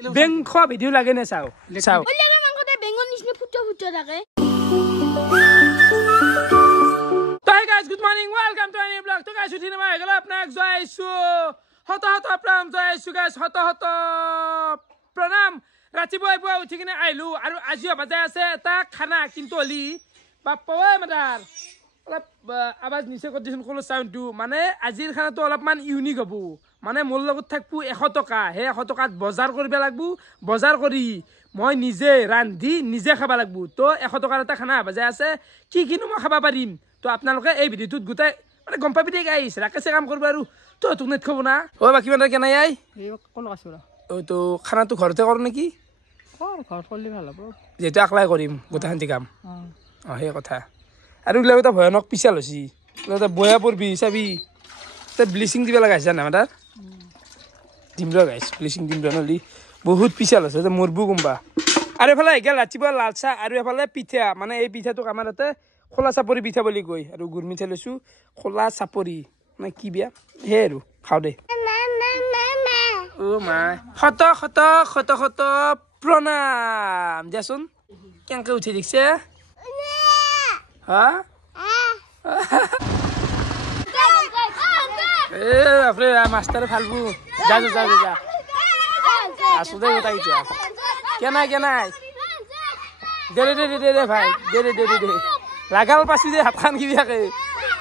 বেং খোৱা ভিডিঅ' লাগে নে চাও চাও Good morning, welcome to a new vlog. So guys, today I will apnak jaisu. Hoto pranam jaisu guys. Hoto pranam. Rati boy uthi kine ailu aru ajiya baja ase ta khana kintu oli bappa oi madar. Olap abaz niche kor disun kolo sound tu mane ajir khana to olap man unique hobu. Mane mol logot thakbu 100 taka. He 100 takat bazar koribe lagbu. Bazar kori মই নিজে ৰান্ধি নিজে খাবা লাগবো তো 100 টকাৰ এটা খানা বাজে আছে কি কিনো মই খাবা পাৰিম তো আপোনালোকে এই ভিডিওটোত গুটাই মানে গম পাবি দে গাইস ৰাকেছে কাম কৰিব আৰু তো তোক নেট খব না ও বাকি মানে কেনাই আই কোন কাছৰা ও তো খানাটো ঘৰতে কৰ নেকি ঘৰ কৰলি ভাল হ'ব যেটা আকলাই কৰিম গুটা শান্তি কাম হে কথা আৰু লাগতা ভয়ানক পিছাল হছি লাগতা বয়া পৰবি চাবি তে ব্লিচিং দিবা লাগাইছ না মাদাৰ দিমৰা গাইস ব্লিচিং দিমৰা নলি বহুত পিছাল আছে যে মৰবু গুম্বা আৰু এফালে গেল ৰাতিপুৱা লালচা আৰু এফালে পিঠা মানে এই পিঠাটোক আমাৰ তাতে খোলা চাপৰি পিঠা বুলি কয় আৰু গুৰ মিঠা লৈছো খোলা চাপৰি মানে কি বিয়া হে আৰু খাও দে ও মা খত প্ৰণাম যাচোন কেনকে উঠি দিছে হা এ বাপৰে মাষ্টাৰে ফালবু যা যা যা যা আসু দে গোটাই যা কেনাই দে ভাই দে লাগাল পাছি দে হাতখান কি বিয়াকে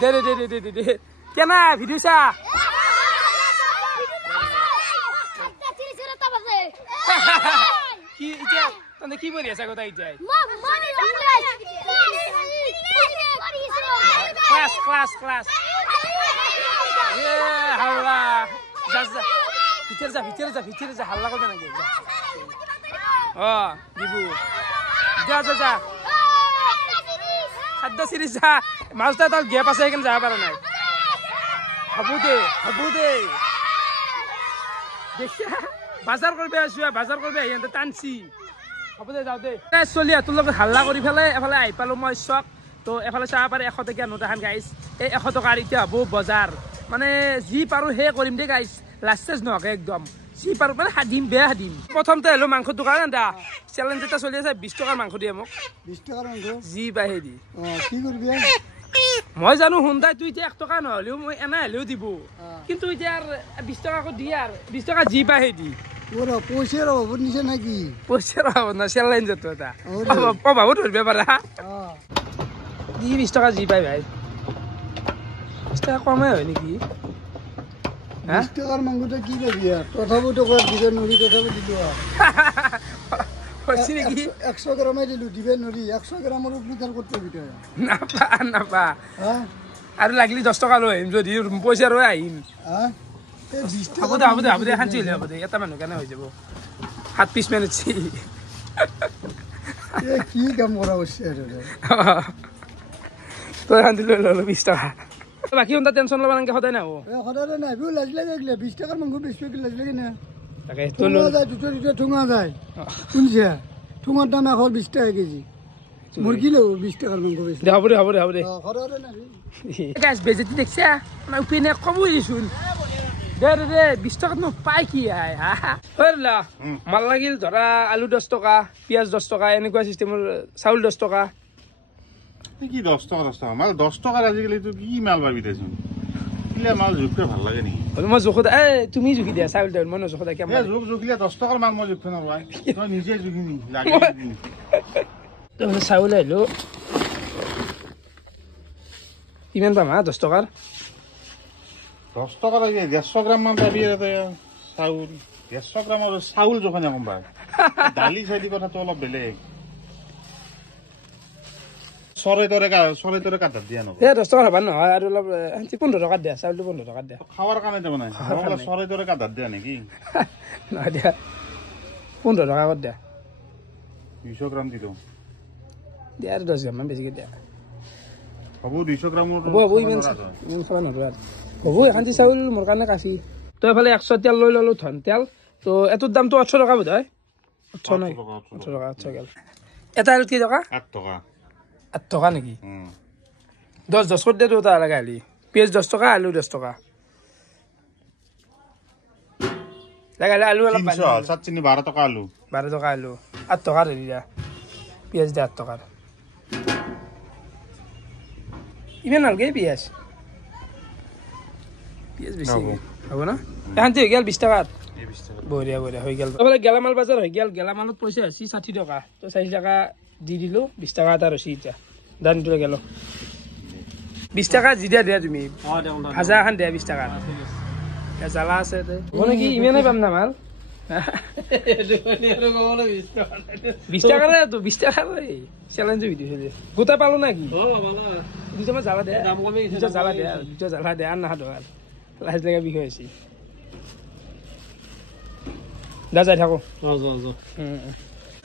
দে কেনা ভিডিও চা কি ইটা তনে কি বলি আছে গোটাই যায় ক্লাস এ হাল্লা যা ভিতরে যা হাল্লা করবে নাকি দিবু যা খাদ্য সিরিজ যা মাছটা তার গ্যাপ আছে এখানে যাব পারে নাই হবু দে দেখিয়া বাজার করবে আসিয়া বাজার করবে এখানে টানছি হবু দে যাও দে চলি তোর লগত হাল্লা কৰি ফেলে এফালে আহি পালো মই চক তো এফালে চাব পাৰে 100 টকীয়া নোট এখন গাইছ এই 100 টকাৰ এতিয়া হব বজাৰ মানে যি পাৰো হে কৰিম দে গাইছ লাস্টেজ নহকে একদম সি পার মানে হাদিম বেয়া হাদিম প্রথমতে হলো মাংস দোকান এটা চ্যালেঞ্জ এটা চলি আছে 20 টাকার মাংস দিয়ে মোক 20 টাকার মাংস জি বাহে দি কি করবি মই জানো হুন্দাই তুই যে 1 টাকা নহলেও মই এনা হলেও দিব কিন্তু ইটা আর 20 টাকা কো দি আর 20 টাকা জি বাহে দি ওরা পয়সার অভাব নিছে নাকি পয়সার অভাব না চ্যালেঞ্জ তো এটা অভাব ধরবে পারা দি 20 টাকা জি পাই ভাই 20 টাকা কমে হয় নাকি 20 টাকার মাংসটা কি করবি তথাপি তো কর দিবে নরি তথাপি দিলো হইছে নাকি 100 গ্রামে দিলু দিবে নরি 100 গ্রামের উপর করতে দিতে না পা হ্যাঁ আর লাগলি 10 টাকা লই যদি পয়সা রই আইম হ্যাঁ এই 20 টাকা হবে দে হাঁচি হইলে হবে দে এটা মানুষ কেন হই যাব 7 পিস মেনেছি এ কি কাম করা হচ্ছে রে তো হাঁদি লইলো 20 টাকা বাকি ওটা টেনশন লবা নাকি হদাই না ও হদাই না বিউ লাজ লাগে 20 টাকার মাংস 20 টাকা লাজ লাগে না তাকে তো লো যায় দুটো ঠুঙা যায় শুনছে ঠুঙার দাম এখন 20 টাকা কেজি মুরগি লো 20 টাকার মাংস বেশি হবে রে হদাই না গাইস বেজতি দেখছ না উপিনে কবই শুন দে 20 টাকা নো পাই কি আয় হরলা মাল লাগিল ধরা আলু 10 টাকা পিয়াজ 10 টাকা এনেকুৱা সিস্টেমৰ চাউল 10 টাকা কি 10 টাকা মাল 10 টাকা আজিকালি তো কি মাল পাবি দেচোন কিলা মাল জুকতে ভাল লাগে নি মই জুখত তুমি জুকি দিয়া চাউল দাউল মই জুখত কেমন জুকিলে 10 টাকাৰ মাল মই জুখতে নৰৱাই তই নিজে জুকিনি লাগে তো চাউল আইলো কিমান পাম 10 টাকাৰ 10 টাকা লাগে 150 গ্ৰাম মান পাবি ৰে চাউল 150 গ্ৰাম আৰু চাউল যখন কম পাই দালি চাইদি কথা তো অলপ বেলেগ সরে তোরে কাটা দিয়া ন এ 10 টাকা হবা নহয় আৰু অলপ 15 টাকা দিয়া চাউলটো 15 টাকা দিয়া খাওয়ার কানে দেব না আমরা সরে তোরে কাটা দিয়া নাকি না দিয়া 15 টাকা কর দিয়া 200 গ্রাম দিলো দিয়া আর 10 গ্রাম বেশি দিয়া হবো 200 গ্রাম হবো ইমান খাওয়া না হবো এখানটি চাউল মোর কানে কাফি তো এফালে 100 তেল লৈ ললো ধন তেল তো এটোর দাম তো 800 টাকা বোধ হয় 800 নাই 800 টাকা 800 গেল এটা আর কি টাকা 8 টাকা 8 টাকা নাকি 10 করে দে তো তা লাগালি পেঁয়াজ 10 টাকা আলু 10 টাকা লাগালে আলু অলপ 300 সাত চিনি 12 টাকা আলু 12 টাকা আলু 8 টাকা দিয়া পিঁয়াজ দিয়া 8 টাকা ইমান নালগে পিঁয়াজ বেছি হ'ব না এখানতে হৈ গেল 20 টাকা বঢ়িয়া বঢ়িয়া হৈ গেল তাহলে গেলামাল বাজাৰ হৈ গেল গেলামালত পইচা আছে 60 টাকা তো 40 টাকা দি দিলো 20 টাকা এটা ৰসি এতিয়া দান দিলে গেল 20 টাকা জিদা দিয়া তুমি ভাজা এখন দিয়া 20 টাকা জ্বালা আছে মানে কি ইমানেই পাম না মাল 20 টাকা তো 20 টাকা চ্যালেঞ্জ ভিডিও চলি গোটা পালো না কি দুটা জ্বালা দে দাম কমে দুটা জ্বালা দে আর না দোকান লাজ লাগা বিষয় আছে দা যাই থাকো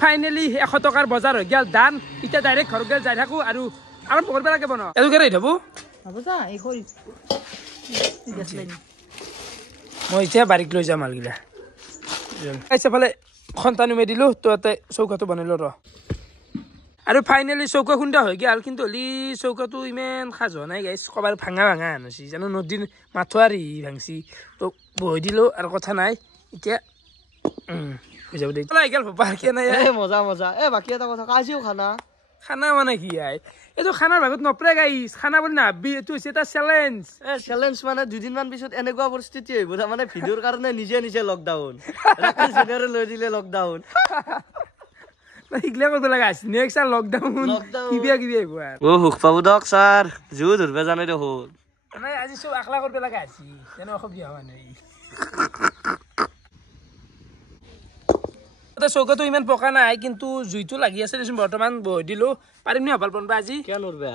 ফাইনালি 100 টাকাৰ বজাৰ হৈ গেল দান এতিয়া ডাইৰেক্ট ঘৰ গেল যাই থাকো আৰু আৰম্ভ কৰিব লাগে বনো এদুকে ৰেড হবো হ'ব যা এই খৰি মই এতিয়া বাৰীক লৈ যাম মালগিলা এইফালে সন্তানো মে দিলো তো তাতে চৌকাটো বনালো ৰ আৰু ফাইনালি চৌকা খুন্দা হৈ গেল কিন্তু হলি চৌকাটো ইমান সাজ হোৱা নাই গাইছ কবাৰ ভাঙা আনছি জানো নদীৰ মাথোৱাৰি ভাঙছি তো বহি দিলো আৰু কথা নাই এতিয়া বুঝাব দে চলাই গেল পাৰ্কে নাই মজা মজা বাকী এটা কথা আজিও খানা মানে কি আই এইটো খানাৰ ভাগত নপৰে গাইছ খানা বুলি নাভাবি এইটো হৈছে এটা চেলেঞ্জ মানে 2 দিন মান পিছত এনেকুৱা পৰিস্থিতি হইব মানে ভিডিওৰ কাৰণে নিজে লকডাউন লৈ দিলে লকডাউন ইগলা কৰিব লগা আছে নেক্সট আর লকডাউন কিবিয়া আহিব ও হুক পাবো দক স্যার জু ধরবে জানাই দে হল নাই আজি সব আকলা কৰিব লগা আছে যেন অসুবিধা হোৱা নাই চৌকাটো ইমান পকা নাই কিন্তু জুইটো লাগি আছে দেচোন বৰ্তমান বহি দিলো পাৰিম নি ভাল বনবা আজি কেন উঠবে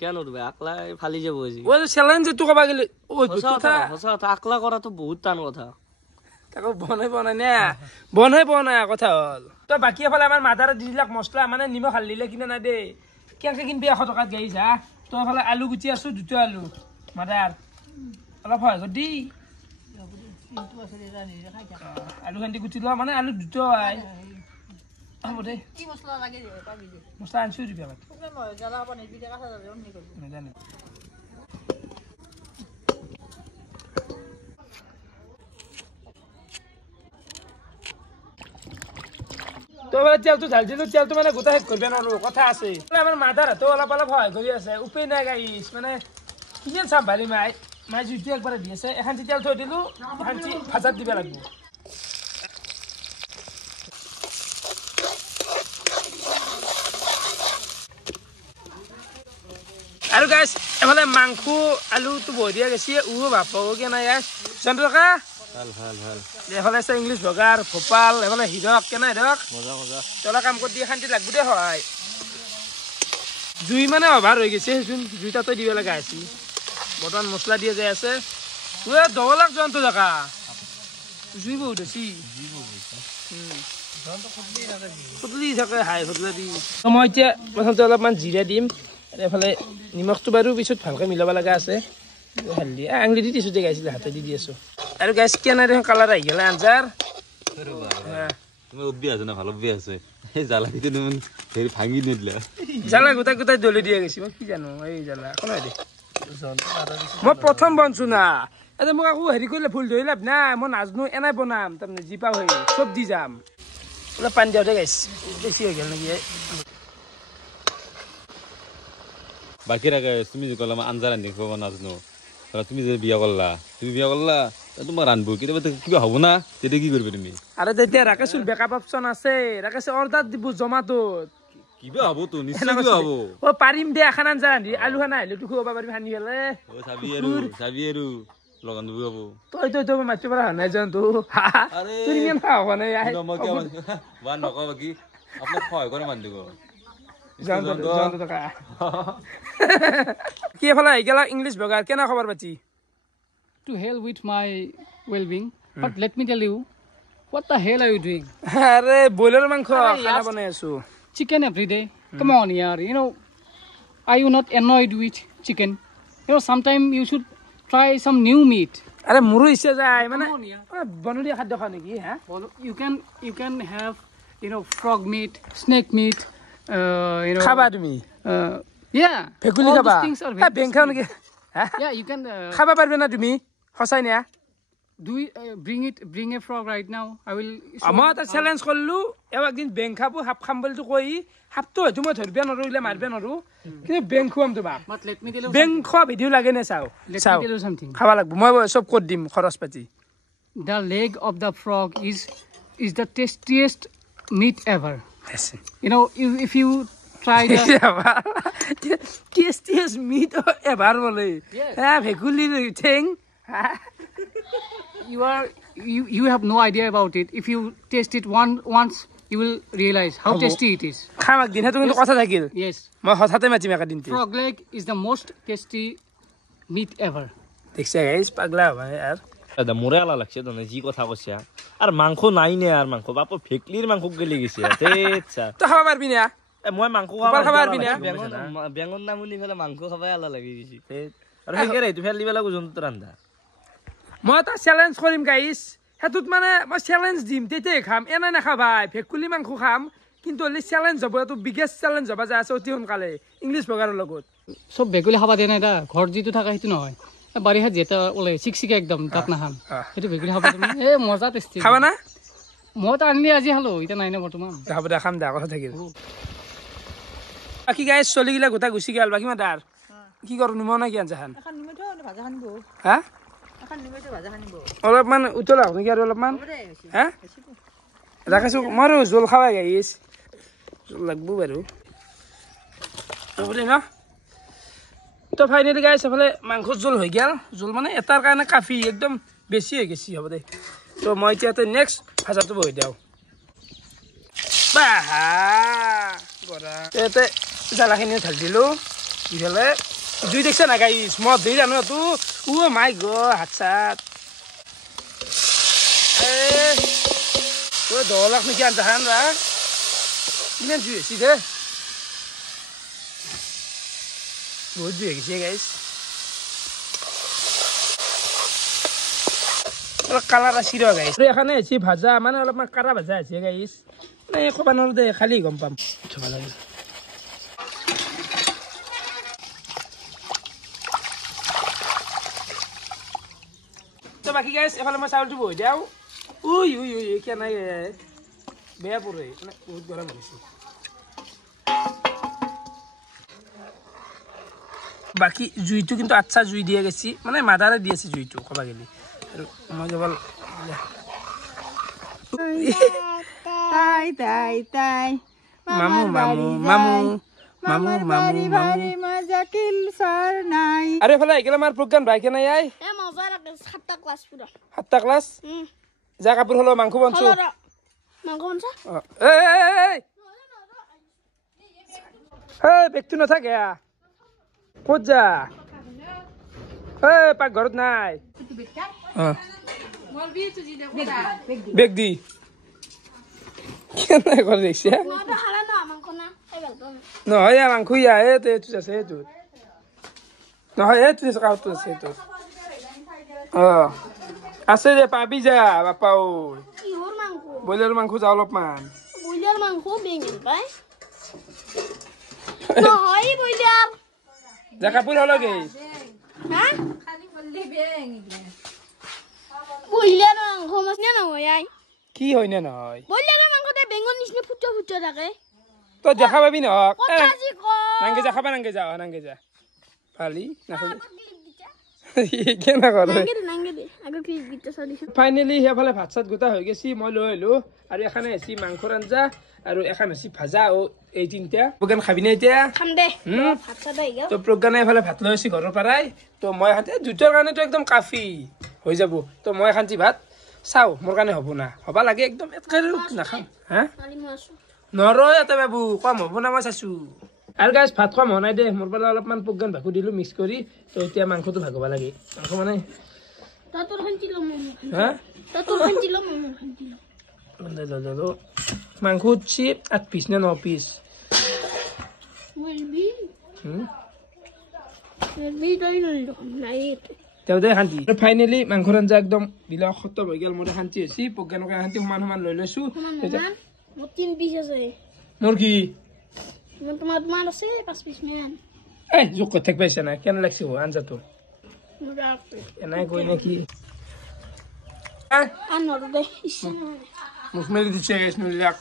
কেন উঠবে আকলা ফালি যাব আজি ও চ্যালেঞ্জ তো কবা গেলে ও কথা আকলা করা তো বহুত টান কথা তাকো বনাই কথা হল তো বাকি এফালে আমাৰ মাদাৰ দিলাক মছলা মানে নিমখ হাল দিলে কিনা নাই দে কেনকে কিনবি 100 টাকাত গাই যা তো এফালে আলু গুটি আছো দুটো আলু মাদাৰ অলপ হয় গদি আলু খান্দি গুটি লোৱা মানে আলু দুটো আই হ'ব দে কি মছলা লাগে পাবি দে মছলা আনছো দিবি আগত মই জ্বালা পানি বিটা কাটা যাবে অন্য করব না জানি তো এবারে তেলটো ঢাল দিলো তেলটো মানে গোটা শেষ করবে না কথা আছে আমার মাদার তো অলপ হয় কৰি আছে উপায় নাই গাইছ মানে কিমান চাম্ভালি মাই জুইটো একবাৰে দি আছে এখন তেল থৈ দিলো এখন ভাজাত দিব লাগিব আৰু গাইছ এফালে মাংস আলুটো বঢ়িয়া গেছি ভাপাবগে নাই গাইছ চন্দ্ৰকা ভাল এফালে আছে ইংলিছ বগাৰ ভোপাল এফালে হিৰক কেনে হিৰক মজা চলা কাম কৰি দিয়ে শান্তি লাগব দে হয় জুই মানে অভাৰ হৈ গৈছে জুইটাতো দিব লগা আছে বৰ্তমান মছলা দিয়া যায় আছে দবলাক জন্তু জেগা জুই বহুত আছে ফুটলি থাকে হাই ফুটলা দি মই এতিয়া প্ৰথমতে অলপমান জিৰা দিম এফালে নিমখটো বাৰু পিছত ভালকৈ মিলাব লগা আছে হালধি আঙুলি দি দিছোঁ যে গাইছিলে হাতে দি আছোঁ আৰু গাইছ কেনে দেখোন কালাৰ আহি গ'লে আঞ্জাৰ জ্বালা গোটাই দলি দিয়া গৈছে মই কি জানো এই জ্বালা একো নাই দে মই প্ৰথম বনছো না এতিয়া মোক আকৌ হেৰি কৰিলে ভুল ধৰি লাভ নাই মই নাজানো এনেই বনাম তাৰমানে যি পাওঁ হেৰি চব দি যাম অলপ পানী দিওঁতে গাইছ বেছি হৈ গ'ল নেকি বাকি রাখে তুমি যে কলা আঞ্জা রান্ধি খাব নাজানো তুমি যে বিয়া করলা তোমার রান্ধবো কিবা হব না তেতিয়া কি করবে তুমি আরে তেতিয়া রাকেশুর বেকআপ অপশন আছে রাকেশে অর্ডার দিব জমাটোত কিবা হব তো নিশ্চয় কিবা হব ও পাৰিম দে এখন আঞ্জা ৰান্ধি আলু খানা আহিলে তো খুৱাব পাৰিম সানি ফেলে ও চাবি আৰু লগন দিব হব তই মাতি পৰা নাই জান তো তুই ইমান খাও মানে বান নকবা কি আপোনাক সহায় কৰে মান দিব কি এফালে আহি গেলা ইংলিছ বগাৰ কেনে খবৰ পাতি to hell with my well-being but let me tell you what the hell are you doing আরে বয়লার মাংস খানা বনাই আছো chicken every day come on yaar are you not annoyed with chicken sometime you should try some new meat আরে মুরু ইচ্ছা যায় মানে বনৰীয়া খাদ্য খা নেকি হা you can have frog meat snake meat খাবা তুমি yeah ভেকুলি খাবা বেংখাও নেকি yeah you can খাবা পারবে না তুমি হসাই না bring a frog right now. I will. মই এটা চ্যালেঞ্জ কৰিলো এও একদিন বেং খাব হাফ খাম বুলি কৈ হাফটো হয়তো মই ধৰিব নোৱাৰিলে মাৰিব নোৱাৰো কিন্তু বেং খুৱাম তোমাক But let me tell you. বেং খোৱা ভিডিঅ' লাগে নে চাও Let চাও me tell you something. খাব লাগিব মই চব কৰি দিম খৰচ পাতি The leg of the frog is the tastiest meat ever. You know, if you try the tastiest meat এবাৰ বোলে Yes. হা ভেকুলিৰ ঠেং you have no idea about it. If you taste it once, you will realize how tasty it is. খাম একদিন সেইটো কিন্তু কথা থাকিল Yes, মই হঠাতে মাতিম একেদিন frog leg is the most tasty meat ever. দেখছে গাইছ পাগলা হ'ব ইয়াৰ দাদা মোৰে আলা লাগছে তনে যি কথা কৈছে আর মাংস নাই নে আর মাংস বাপ ফেকলির মাংস গেলে গেছে আচ্ছা তই খাব পাৰিবি না মই মাংস ওপৰ খাব পাৰিবি না বেঙন নামুনি ফেলে মাংস খাবাই আলা লাগি গেছে আর হেকে রে তুই ফেলি বেলা গুজন্ত রান্দা মই এটা চেলেঞ্জ কৰিম গাইছ সেইটোত মানে মই চেলেঞ্জ দিম তেতিয়াই খাম এনে নাখাবাই ভেকুলি মাংস খাম কিন্তু হ'লে চেলেঞ্জ হ'ব এইটো বিগেষ্ট চেলেঞ্জ হ'ব যে আছে অতি সোনকালে ইংলিছ বগাৰৰ লগত সব বেগুলি খাবা দিয়া নাই দা ঘৰ যিটো থাকা সেইটো নহয় বাৰিষাত যেটা ওলাই চিকচিকে একদম তাত নাখাম সেইটো বেগুলি খাবা এ মজা টেষ্টি খাবা না মই তো আনিলি আজি খালো এতিয়া নাই না বৰ্তমান হ'ব দে খাম দে কথা থাকিল বাকী গাইছ চলিগিলা গোটা গুচি গেল বাকী মাতাৰ কি কৰোঁ নিমখ নাই কি আঞ্জাখান হা অলপমান উতলা নেকি আৰু অলপমান হা ৰাখিছোঁ মই জোল খাবা গাইছ জোল লাগব বাৰু হ'ব দে ন তো ফাইনেলি গাইছ এফালে মাংসৰ জোল হৈ গেল জোল মানে এটাৰ কাৰণে কাফি একদম বেছি হৈ গৈছে হ'ব দে তো মই এতিয়া নেক্সট ভাজাটো বহি দিওঁ বাহা গৰা ইয়াতে জ্বালাখিনি ঢালি দিলোঁ ইফালে জুই দেখছে না গাইছ মই ধুই জানো তো মাই গ হাত চাত দহ লাখ নেকি আঞ্জাখান ৰা ইমান জুই হৈছে দে বহুত জুই গৈছে গাইছ অলপ কালাৰ আছে ৰ গাইছ এখানে হৈছে ভাজা মানে অলপমান কাৰা ভাজা আছে গাইছ এই ক'ব নোৱাৰো দে খালি গম পাম থ'ব লাগে তো বাকী গাইছ এফালে মই চাউলটো বহি দিওঁ উই উই উই কিয় নাই বেয়া পৰে মানে বহুত গৰম হৈছে বাকী জুইটো কিন্তু আচ্ছা জুই দিয়া গৈছে মানে মাদাৰে দি আছে জুইটো ক'ব গ'লে আৰু মই কেৱল মামু মামু মামু মামু মামু মামু আৰু এফালে আহিলে আমাৰ প্ৰজ্ঞান ভাই কেনে আই 7টা ক্লাছ যা কাপোৰ হলো মাংস বনছো বেগটো নাথাকে ক'ত যা পাকঘৰত নাই বেগ দি কেনে কৰি দেখিছে নহয় মাংস ইয়া এইটো আছে এইটোত নহয় এইটো কাপোৰটো আছে এইটোত আছে যে পাবি যা বাপা ঐ ব্ৰইলাৰ মাংস যা অলপমান যা কাপোৰ হলগে কি হয় নে নহয় তই দেখা পাবি নহক নাংগে যা খাবা নাংগে যা পালি নাখালি ফাইনেলি সেইফালে ভাত চাত গোটা হৈ গৈছে মই লৈ আহিলো আৰু এখন আহিছে মাংসৰ আঞ্জা আৰু এখন আহিছে ভাজা এই তিনিটা প্ৰজ্ঞান খাবি নে এতিয়া তো প্ৰজ্ঞানে এইফালে ভাত লৈ আহিছে ঘৰৰ পৰাই তো মই দুটাৰ কাৰণেতো একদম কাফি হৈ যাব তো মই খান্তি ভাত চাওঁ মোৰ কাৰণে হ'ব না হ'ব লাগে একদম নাখাম হা নৰ ইয়াতে বাবু কম হ'ব না মই চাইছো আৰু গাইছ ভাত খোৱা হোৱা নাই দে মোৰ পৰা অলপমান প্ৰজ্ঞান ভাকো দিলোঁ মিক্স কৰি তো এতিয়া মাংসটো ভাগব লাগে মাংস মানে মাংস উঠছি 8 পিচ নে 9 পিচ দে শান্তি ফাইনেলি মাংসৰ আঞ্জা একদম বিলা খতম হৈ গ'ল মোৰ শান্তি হৈছে প্ৰজ্ঞানকে শান্তি সমান সমান লৈ লৈছো মোৰ কি জোক কথা পাইছে না কেনে লাগছে আঞ্জাটো এনেই কৈ নে কি মুখ মেলি দিছে গাইছ নলিলাক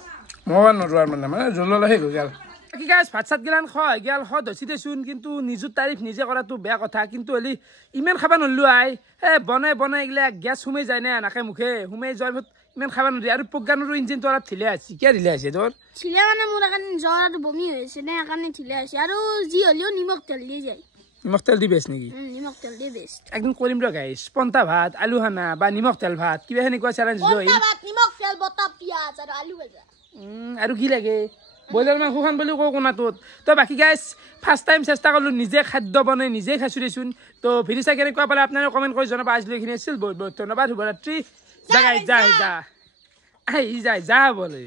মই নৰোৱাৰ মানে জলল আহি গ'ল কি গাইছ ভাত চাত গিলান খয় গেল হ ধচি দেচোন কিন্তু নিজৰ তাৰিফ নিজে কৰাটো বেয়া কথা কিন্তু হলি ইমান খাবা নল্লো আই বনাই বনাই এইগিলা গেছ সোমাই যায় না নাকে মুখে সোমাই যোৱাৰ পিছত ইমান খাবা নৰি আৰু প্ৰজ্ঞানৰো ইঞ্জিনটো অলপ ঢিলে আছে কিয় ঢিলে আছে তোৰ ঢিলে মানে মোৰ কাৰণে জ্বৰ আৰু বমি হৈছে নে কাৰণে ঢিলে আছে আৰু যি হ'লেও নিমখ তেল দি যায় নিমখ তেল দি বেছ নেকি নিমখ তেল দি বেষ্ট একদিন কৰিম ৰ গাইছ পন্তা ভাত আলু খানা বা নিমখ তেল ভাত কিবা সেনেকুৱা চেলেঞ্জ লৈ নিমখ তেল বটা পিঁয়াজ আৰু আলু ভাজা আৰু কি লাগে ব্ৰইলাৰ মাংস খান বুলি কওঁ কোনাটোত তো বাকী গাইছ ফাৰ্ষ্ট টাইম চেষ্টা কৰিলোঁ নিজে খাদ্য বনাই নিজে খাইছোঁ দেচোন তো ভিডিঅ' চাই কেনেকুৱা পালে আপোনালোকে কমেণ্ট কৰি জনাব আজিলৈ এইখিনি আছিল বহুত বহুত ধন্যবাদ শুভৰাত্ৰি যা গাইছ যা যা আহি যায় যা বলে